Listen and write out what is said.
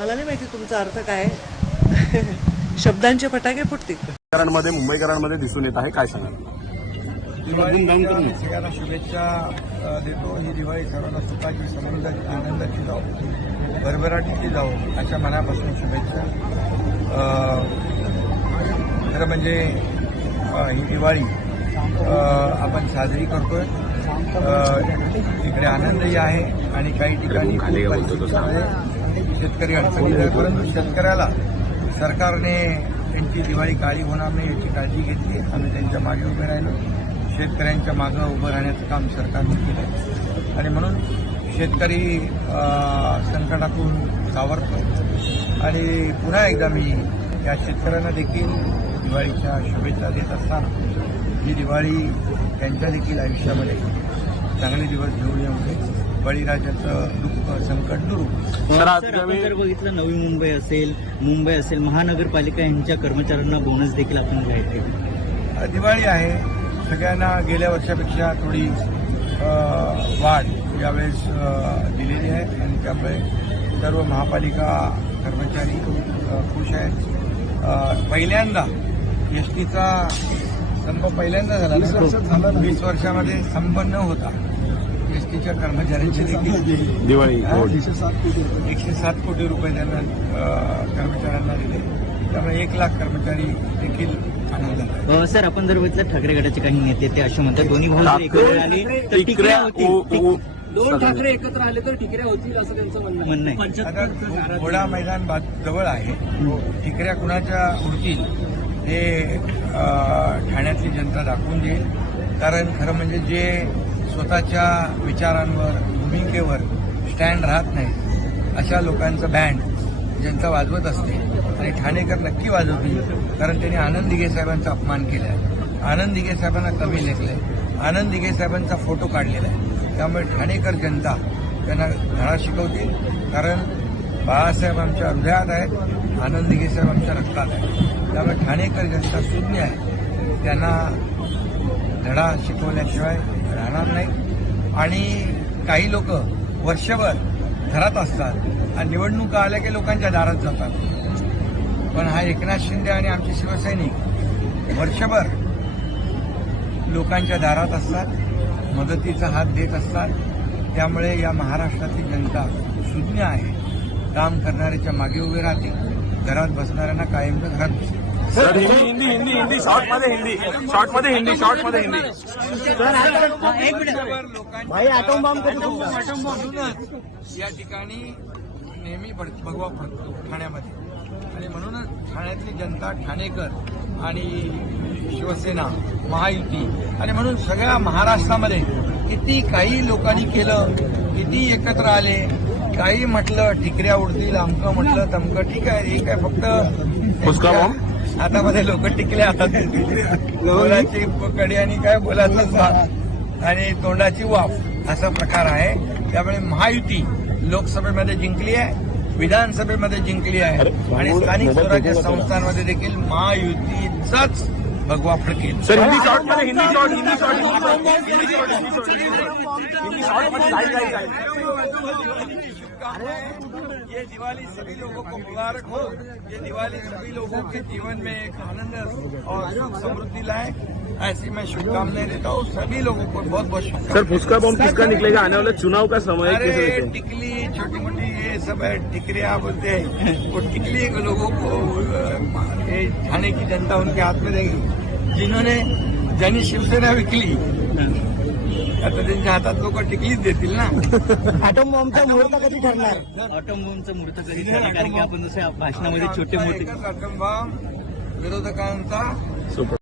मला नाही माहिती तुमचा अर्थ काय शब्दांचे फटाके फुटतील. मुंबईकरांमध्ये दिसून येत आहे, काय सांगाल? सगळ्यांना शुभेच्छा देतो. ही दिवाळी सर्वांना सुखाची, समृद्धाची, आनंदाची जाऊ, भरभराटीची जाऊ अशा मनापासून शुभेच्छा. खरं म्हणजे ही दिवाळी आपण साजरी करतोय. इकडे आनंदही आहे आणि काही ठिकाणी शेतकरी अडचणीत आहे, परंतु शेतकऱ्याला सरकारने त्यांची दिवाळी काळी होणार नाही याची काळजी घेतली. आम्ही त्यांच्या मागे उभे राहिलो. शेतकऱ्यांच्या मागं उभं राहण्याचं काम सरकारने केलं आणि म्हणून शेतकरी संकटातून सावरतो. आणि पुन्हा एकदा मी या शेतकऱ्यांना देखील दिवाळीच्या शुभेच्छा देत असताना ही दिवाळी त्यांच्या देखील आयुष्यामध्ये चांगले दिवस घेऊन येऊ, बळीराजाचं दुःख संकट दूर. आपण जर बघितलं नवी मुंबई असेल महानगरपालिका यांच्या कर्मचाऱ्यांना बोनस देखील आपण जाहीर केला. दिवाळी आहे, सगळ्यांना गेल्या वर्षापेक्षा थोडी वाढ यावेळेस दिलेली आहे आणि त्यामुळे सर्व महापालिका कर्मचारी खुश आहेत. पहिल्यांदा एसटीचा संप पहिल्यांदा झाला, 20 वर्षामध्ये संप न होता एसटीच्या कर्मचाऱ्यांची देखील दिवाळी 107 कोटी रुपये त्यांना कर्मचाऱ्यांना दिले. त्यामुळे 1 लाख कर्मचारी देखील आनंदात. सर, आपण जर बघितलं ठाकरे गटाचे काही नेते ते असे म्हणतात दोन्ही भाऊ जर एकत्र आले तर टिकऱ्या होतील. 2 ठाकरे एकत्र आले तर टिकऱ्या होतील असं त्यांचं म्हणणं आहे. आता घोडा मैदान जवळ आहे, टिकऱ्या कुणाच्या उडतील हे ठाण्यातली जनता दाखवून देईल. कारण खरं म्हणजे जे स्वतःच्या विचारांवर भूमिकेवर स्टँड राहत नाही अशा लोकांचं बँड जनता वाजवत असते आणि ठाणेकर नक्की वाजवतील. कारण त्यांनी आनंद दिघे साहेबांचा अपमान केला आहे, आनंद दिघे साहेबांना कमी लेखलंय, आनंद दिघे साहेबांचा फोटो काढलेला आहे. त्यामुळे ठाणेकर जनता त्यांना धडा शिकवतील. कारण बाळासाहेब आमच्या हृदयात आहेत, आनंद दिघे साहेब आमच्या रक्तात आहेत. त्यामुळे ठाणेकर जनता शून्य आहे, त्यांना धडा शिकवल्याशिवाय राहणार नाही. आणि काही लोक वर्षभर घरात असतात आणि निवडणुका आल्या की लोकांच्या दारात जातात. पण हा एकनाथ शिंदे आणि आमचे शिवसैनिक वर्षभर लोकांच्या दारात असतात, मदतीचा हात देत असतात. त्यामुळे या महाराष्ट्रातली जनता शून्य आहे. काम करणाऱ्याच्या मागे उभे राहते, घरात बसणाऱ्यांना कायमचं घरात बसते. सर, हिंदी शॉर्टमध्ये हिंदी. या ठिकाणी नेहमी भगवा पडतो ठाण्यामध्ये आणि म्हणूनच ठाण्यातली जनता ठाणेकर आणि शिवसेना महायुती आणि म्हणून सगळ्या महाराष्ट्रामध्ये किती काही लोकांनी केलं, किती एकत्र आले, काही म्हटलं टिकऱ्या उडतील, अमकं म्हटलं तमकं. ठीक आहे, हे काय फक्त हातामध्ये लोक टिकले हातात, लोलाची कडी आणि काय बोलायचं साथ आणि तोंडाची वाफ असा प्रकार आहे. त्यामुळे महायुती लोकसभेमध्ये जिंकली आहे, विधानसभेमध्ये जिंकली आहे आणि स्थानिक स्वराज्य संस्थांमध्ये देखील महायुतीचाच भगवा फडकेल. सर, हिंदी शॉर्ट ये दिवाली सभी लोगों को मुबारक हो. ये दिवाली सभी लोगों के जीवन में एक आनंद और सुख समृद्धि लाए, ऐसी मैं शुभकामनाएं देता हूँ सभी लोगों को. बहुत बहुत शुभकामनाएं. सर, फुसका बॉम्ब किसका निकलेगा आने वाले चुनाव का समय? अरे टिकली छोटी मोटी ये सब है, टिकरिया बोलते हैं, वो टिकली लोगों को ठाणे की जनता उनके हाथ में देगी. ज्यांनी शिवसेना विकली आता त्यांच्या हातात लोक टिकलीच देतील ना. ॲटम बॉम्बचा मुहूर्त कधी ठरणार? ॲटम बॉम्बचा मुहूर्त कधी ठरणार? कारण की आपण जसं भाषणामध्ये छोटे मोठे ॲटम बॉम्ब विरोधकांचा